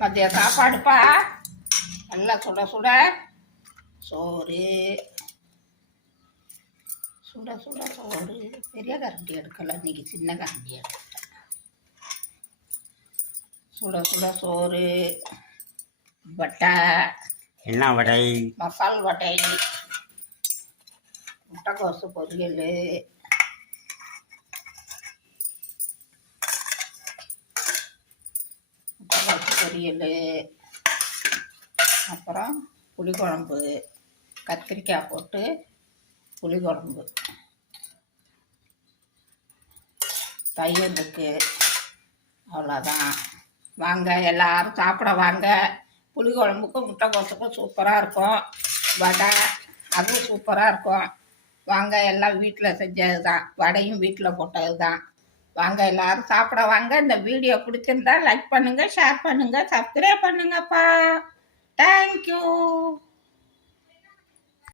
மதிய சாப்பாடுப்பா. நல்லா சுட சுட சோறு, சுட சுட சோறு. பெரிய கரண்டி எடுக்கல, இன்னைக்கு சின்ன கரண்டி எடுக்கல. சுட சுட சோறு, வடை. என்ன வடை? மசால் வடை, முட்டைக்கோசு பொரியல், முட்டைக்கோசு பொரியல், அப்புறம் புளிக்குழம்பு, கத்திரிக்காய் போட்டு புளிக்குழம்பு, தயிர் இருக்கு. அவ்வளோதான். வாங்க எல்லாரும் சாப்பிட வாங்க. புளிக்குழம்புக்கும் முட்டைக்கோசுக்கும் சூப்பராக இருக்கும். வடை அதுவும் சூப்பராக இருக்கும். வாங்க, எல்லாம் வீட்டில் செஞ்சது தான். வடையும் வீட்டில் போட்டது தான். வாங்க எல்லாரும் சாப்பிட வாங்க. இந்த வீடியோ பிடிச்சிருந்தா லைக் பண்ணுங்கள், ஷேர் பண்ணுங்கள், சப்ஸ்கிரைப் பண்ணுங்கப்பா. தேங்க்யூ.